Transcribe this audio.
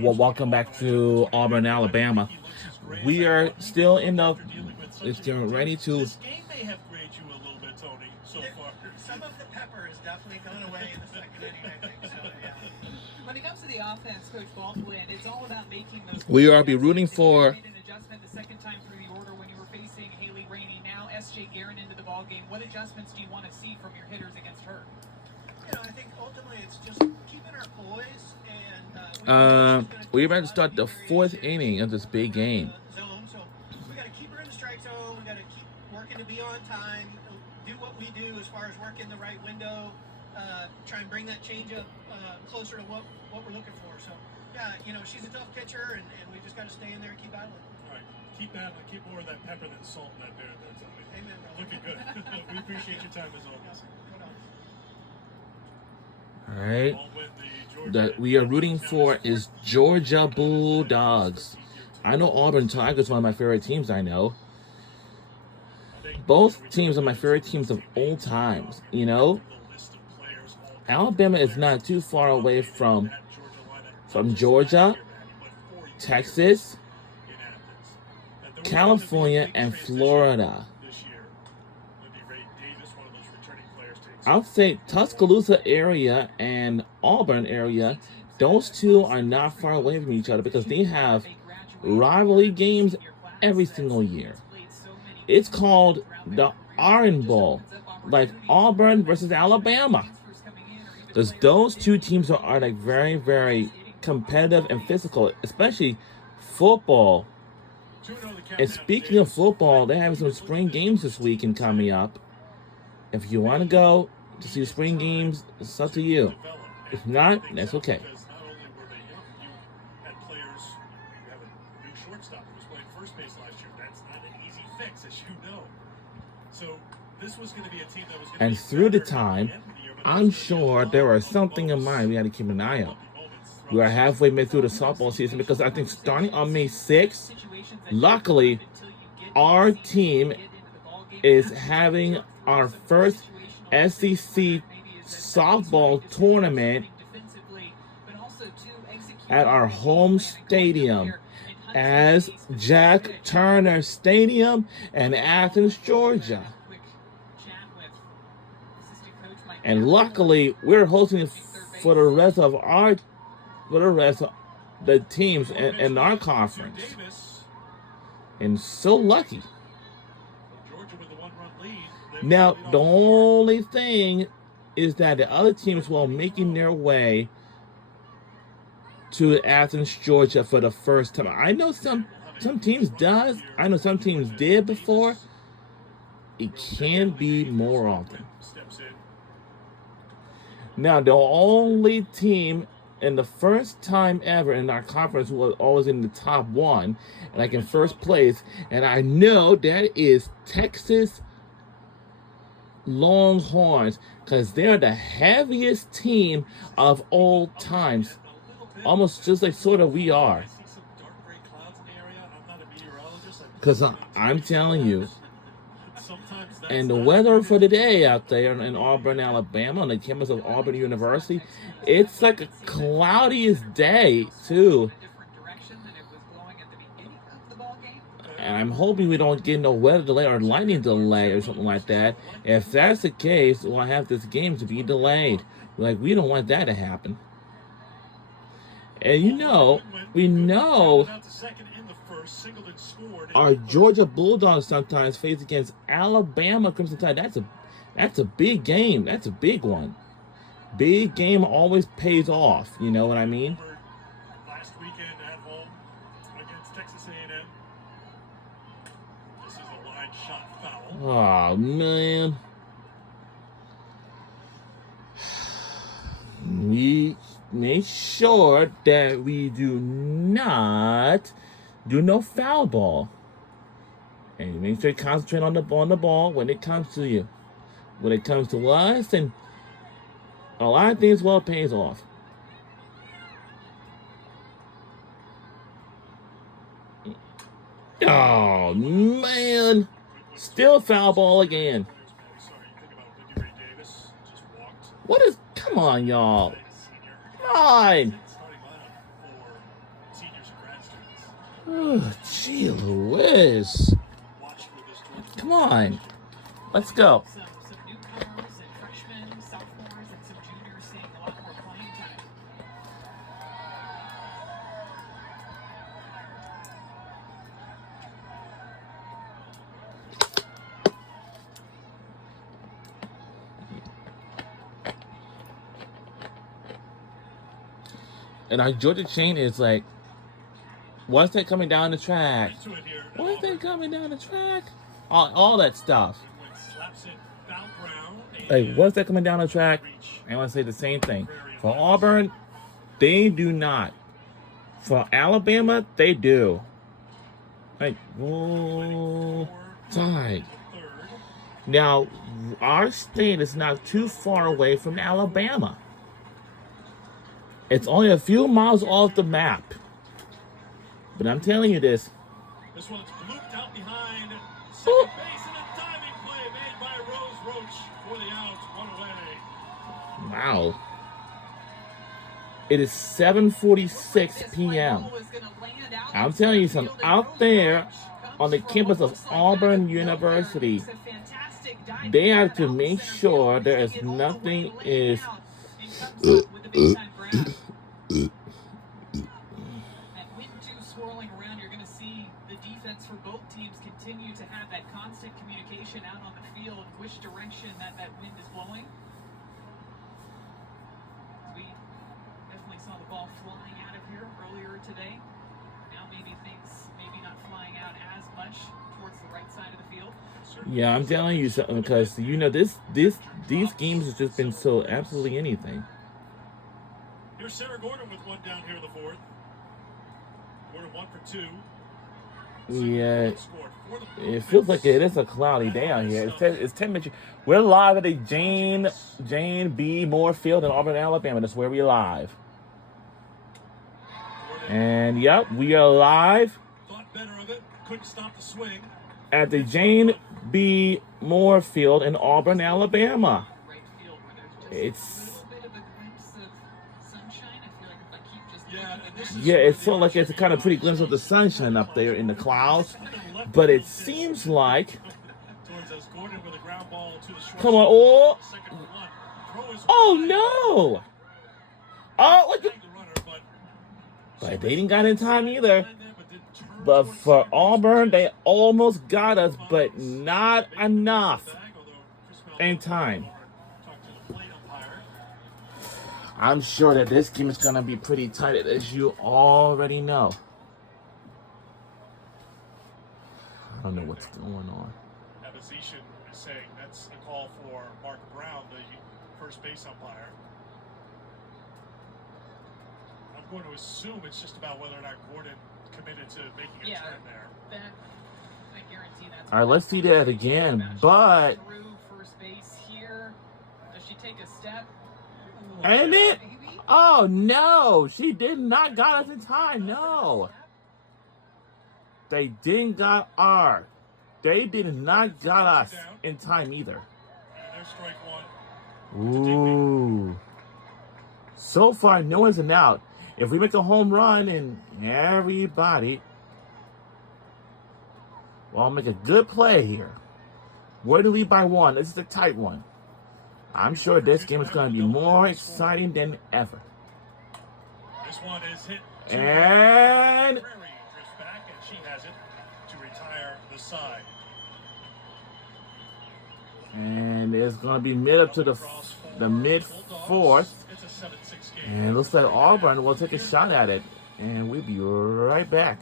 Well, welcome back to Auburn, Alabama. We are still in the. It's getting ready to. This game may have grayed you a little bit, Tony, so far. Some of the pepper is definitely going away in the second inning, I think. So, yeah. When it comes to the offense, Coach Baldwin, it's all about making those. We are be rooting for. Made an adjustment the second time through the order when you were facing Haley Rainey. Now S.J. Guerin into the ball game. What adjustments do you want to see from your hitters against her? You know, I think ultimately it's just keeping our poise and. We're about to start the fourth inning of this big game. Zone, so we got to keep her in the strike zone. We got to keep working to be on time. Do what we do as far as working the right window. Try and bring that changeup closer to what we're looking for. So, yeah, you know, she's a tough pitcher, and we just got to stay in there and keep battling. All right, keep battling. Keep more of that pepper than salt in that beer. That's Amen, brother. looking good. We appreciate your time as always. All right. That we are rooting for is Georgia Bulldogs. I know Auburn Tigers, one of my favorite teams. I know. Both teams are my favorite teams of all times. You know, Alabama is not too far away from Georgia, Texas, California, and Florida. I'll say Tuscaloosa area and Auburn area, those two are not far away from each other because they have rivalry games every single year. It's called the Iron Bowl, like Auburn versus Alabama. Because those two teams are like very, very competitive and physical, especially football. And speaking of football, they have some spring games this week and coming up. If you want to go to see the spring games, it's up to you. If not, that's okay. And through the time, I'm sure there are something in mind we got to keep an eye on. We are halfway through the softball season because I think starting on May 6th, luckily, our team is having our first SEC softball tournament at our home stadium as Jack Turner Stadium in Athens, Georgia. And luckily, we're hosting it for the rest of the teams in our conference. And so lucky. Now, the only thing is that the other teams will making their way to Athens, Georgia for the first time. I know some teams does. I know some teams did before. It can be more often. Now, the only team in the first time ever in our conference who was always in the top one, like in first place, and I know that is Texas Longhorns, because they're the heaviest team of all times, almost just like sort of we are. Because I'm telling you, and the weather for today out there in Auburn, Alabama, on the campus of Auburn University, it's like a cloudiest day too. And I'm hoping we don't get no weather delay or lightning delay or something like that. If that's the case, we'll have this game to be delayed. Like, we don't want that to happen. And we know our Georgia Bulldogs sometimes face against Alabama Crimson Tide. That's a big game. That's a big one. Big game always pays off. You know what I mean? Last weekend at home against Texas A&M. This is a line shot foul. Oh, man. We make sure that we do not do no foul ball. And make sure you concentrate on the ball when it comes to you. When it comes to us, and a lot of things pays off. Oh, man. Still foul ball again. What is... Come on, y'all. Come on. Oh, gee Louise. Watch for this Georgia. Come on. Let's go. Some newcomers and freshmen, sophomores, and some juniors seeing a lot more playing time. And our Georgia chain is like, what's that coming down the track? Into it here. What's that coming down the track? All that stuff. Goodwin slaps it foul ground. Like, what's that coming down the track? Reach. I want to say the same thing. For Auburn, they do not. For Alabama, they do. Like, whoa, tied. Third. Now, our state is not too far away from Alabama. It's only a few miles off the map. But I'm telling you this. This one's blooped out behind second base, and a diving play made by Rose Roach for the out, one away. Wow. It is 7:46 p.m. I'm telling you something. Out there on the campus of Auburn University, they have to make sure there is nothing is swirling around, you're going to see the defense for both teams continue to have that constant communication out on the field, which direction that wind is blowing. We definitely saw the ball flying out of here earlier today. Now maybe things not flying out as much towards the right side of the field. Yeah, I'm telling you something because you know these games have just been so absolutely anything. Here's Sarah Gordon with one down here in the fourth. Gordon 1 for 2. Yeah, it feels like it is a cloudy day out here. It's 10 minutes. We're live at the Jane B. Moore Field in Auburn, Alabama. That's where we live. And yep, we are live Thought better of it. Couldn't stop the swing. at the Jane B. Moore Field in Auburn, Alabama. Right field where there's just It's a little bit of a glimpse of sunshine. I feel like if I keep just Yeah, and this is yeah, it's sort of like it's a kind of pretty glimpse of the sunshine up there in the clouds, but it seems like towards us. Gordon with a ground ball to the short come on, side. oh, Second and one. Throw is oh wide. no, oh look at, Tagged the runner, but they didn't got in time either. but didn't turn But towards for second. Auburn, they almost got us, but not Maybe enough the bag, although Chris in Melvin time. talked to the plate umpire. I'm sure that this game is going to be pretty tight, as you already know. I don't know what's going on. Abazishan is saying that's a call for Mark Brown, the first base umpire. I'm going to assume it's just about whether or not Gordon committed to making a Yeah. turn there. that. I guarantee that's All right, let's see that again, but through first base here. Does she take a step? Ooh, And it- maybe? oh no, she did not got us in time. No, they didn't got our. They did not got us in time either. And there's strike one. Ooh. So far, no one's an out. If we make a home run and everybody, well, I'll make a good play here. We're to lead by one. This is a tight one. I'm sure this game is going to be more exciting than ever. This one is hit. to And Prairie drifts back, and she has it to retire the side. and it's going to be mid up to the mid fourth. It's a 7-6 game. And it looks like Auburn will take a shot at it. And we'll be right back.